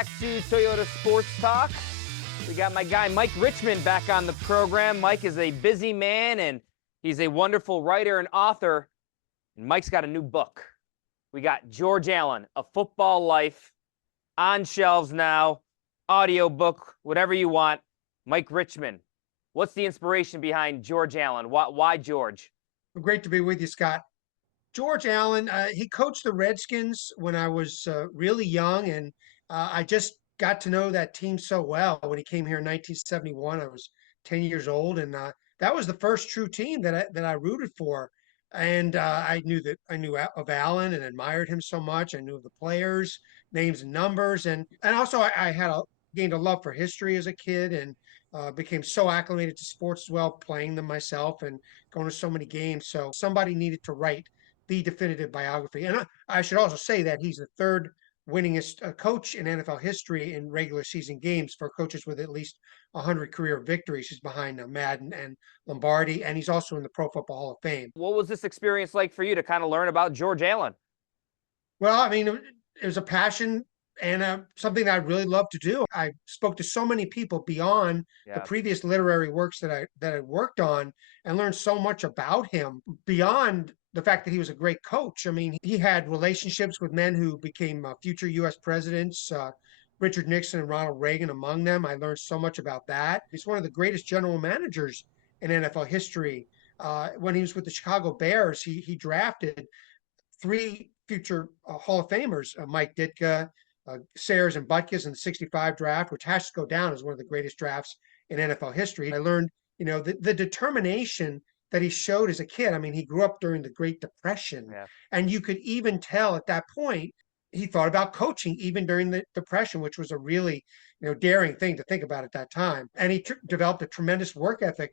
back to Toyota Sports Talk. We got my guy Mike RIchman back on the program. Mike is a busy man, and he's a wonderful writer and author. And Mike's got a new book. We got George Allen, A Football Life, on shelves now, audio book, whatever you want. Mike RIchman, what's the inspiration behind George Allen? Why George? Great to be with you, Scott. George Allen, he coached the Redskins when I was really young, and I just got to know that team so well. When he came here in 1971, I was 10 years old, and that was the first true team that I rooted for. And I knew of Allen and admired him so much. I knew of the players, names and numbers, and also I gained a love for history as a kid, and became so acclimated to sports as well, playing them myself and going to so many games. So somebody needed to write the definitive biography. And I should also say that he's the third winningest coach in NFL history in regular season games for coaches with at least 100 career victories. He's behind Madden and Lombardi, and he's also in the Pro Football Hall of Fame. What was this experience like for you to kind of learn about George Allen? Well, I mean, it was a passion and something that I really love to do. I spoke to so many people beyond the previous literary works that I worked on, and learned so much about him beyond the fact that he was a great coach. I mean, he had relationships with men who became future U.S. presidents, Richard Nixon and Ronald Reagan among them. I learned so much about that. He's one of the greatest general managers in NFL history. When he was with the Chicago Bears, he drafted three future Hall of Famers, Mike Ditka, Sayers and Butkus in the 65 draft, which has to go down as one of the greatest drafts in NFL history. I learned, the determination that he showed as a kid. I mean, he grew up during the Great Depression, and you could even tell at that point he thought about coaching even during the Depression, which was a really, daring thing to think about at that time. And he developed a tremendous work ethic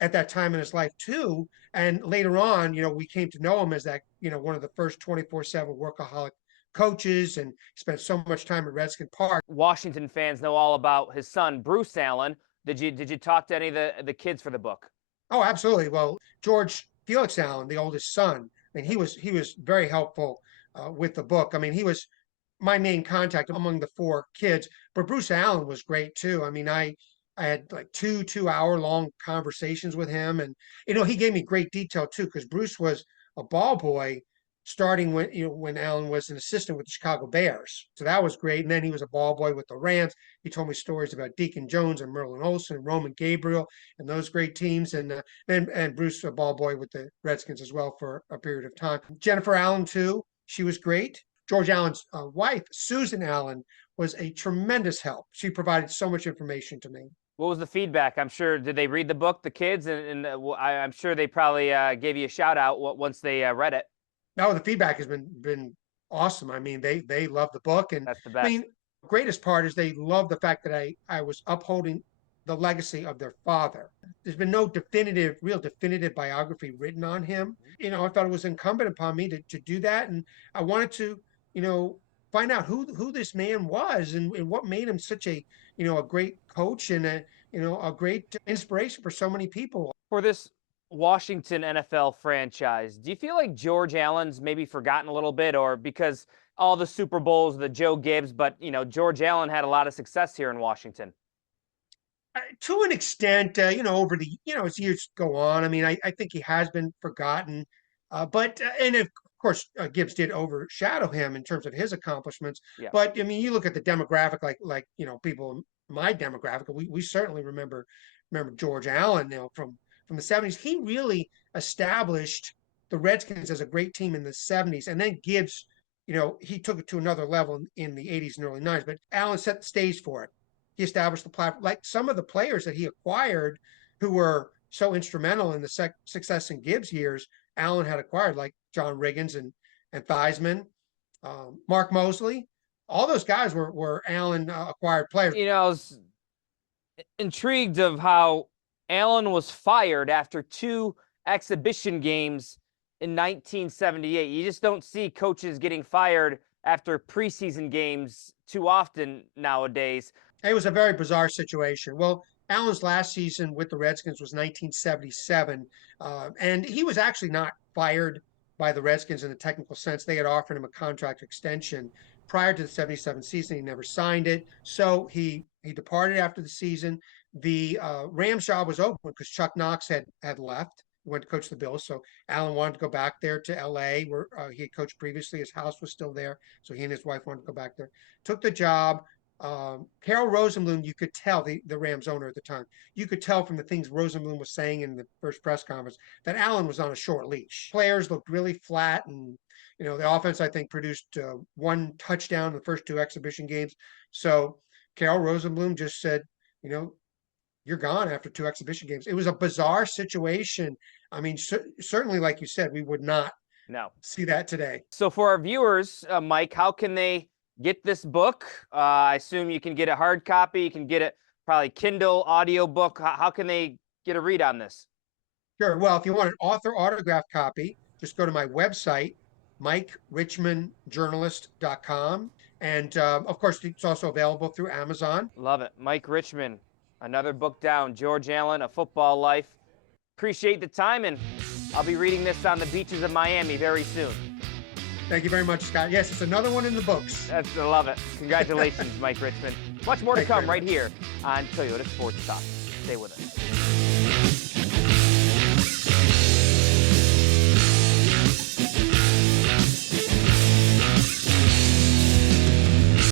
at that time in his life too. And later on, we came to know him as that, one of the first 24/7 workaholic coaches, and spent so much time at Redskin Park. Washington fans know all about his son, Bruce Allen. Did you talk to any of the kids for the book? Oh, absolutely. Well, George Felix Allen, the oldest son, I mean, he was very helpful with the book. I mean, he was my main contact among the four kids, but Bruce Allen was great too. I mean, I had like two-hour long conversations with him, and he gave me great detail too, because Bruce was a ball boy starting when Allen was an assistant with the Chicago Bears. So that was great. And then he was a ball boy with the Rams. He told me stories about Deacon Jones and Merlin Olsen and Roman Gabriel and those great teams. And Bruce, a ball boy with the Redskins as well for a period of time. Jennifer Allen too. She was great. George Allen's wife, Susan Allen, was a tremendous help. She provided so much information to me. What was the feedback? I'm sure, did they read the book, the kids? And I'm sure they probably gave you a shout out once they read it. No, the feedback has been awesome. I mean, they love the book, and that's the best. I mean, the greatest part is they love the fact that I was upholding the legacy of their father. There's been no real definitive biography written on him. I thought it was incumbent upon me to do that, and I wanted to, find out who this man was, and what made him such a great coach, and a great inspiration for so many people. For this Washington NFL franchise, do you feel like George Allen's maybe forgotten a little bit, or because all the Super Bowls, the Joe Gibbs, but George Allen had a lot of success here in Washington? To an extent, over the as years go on, I mean, I think he has been forgotten, but and of course Gibbs did overshadow him in terms of his accomplishments. Yeah. But I mean, you look at the demographic, like people in my demographic, we certainly remember George Allen, from the 70s. He really established the Redskins as a great team in the 70s, and then Gibbs, he took it to another level in the 80s and early 90s. But Allen set the stage for it. He established the platform. Like some of the players that he acquired who were so instrumental in the success in Gibbs years, Allen had acquired, like John Riggins and Theismann, Mark Mosley. All those guys were Allen acquired players. I was intrigued of how Allen was fired after 2 exhibition games in 1978. You just don't see coaches getting fired after preseason games too often nowadays. It was a very bizarre situation. Well, Allen's last season with the Redskins was 1977, and he was actually not fired by the Redskins in the technical sense. They had offered him a contract extension, prior to the 77 season. He never signed it. So he departed after the season. The Rams job was open because Chuck Knox had left, went to coach the Bills. So Allen wanted to go back there to LA where he had coached previously. His house was still there. So he and his wife wanted to go back there. Took the job. Carroll Rosenbloom, you could tell, the Rams owner at the time, you could tell from the things Rosenbloom was saying in the first press conference that Allen was on a short leash. Players looked really flat, and the offense, I think, produced one touchdown in the first two exhibition games. So Carroll Rosenbloom just said, you're gone after two exhibition games. It was a bizarre situation. I mean, certainly, like you said, we would not see that today. So for our viewers, Mike, how can they get this book? I assume you can get a hard copy. You can get it probably Kindle, audio book. How can they get a read on this? Sure. Well, if you want an author autograph copy, just go to my website, MikeRichmanJournalist.com. And of course, it's also available through Amazon. Love it. Mike RIchman, another book down. George Allen, A Football Life. Appreciate the time, and I'll be reading this on the beaches of Miami very soon. Thank you very much, Scott. Yes, it's another one in the books. I love it. Congratulations, Mike RIchman. Much more to come right here on Toyota Sports Talk. Stay with us.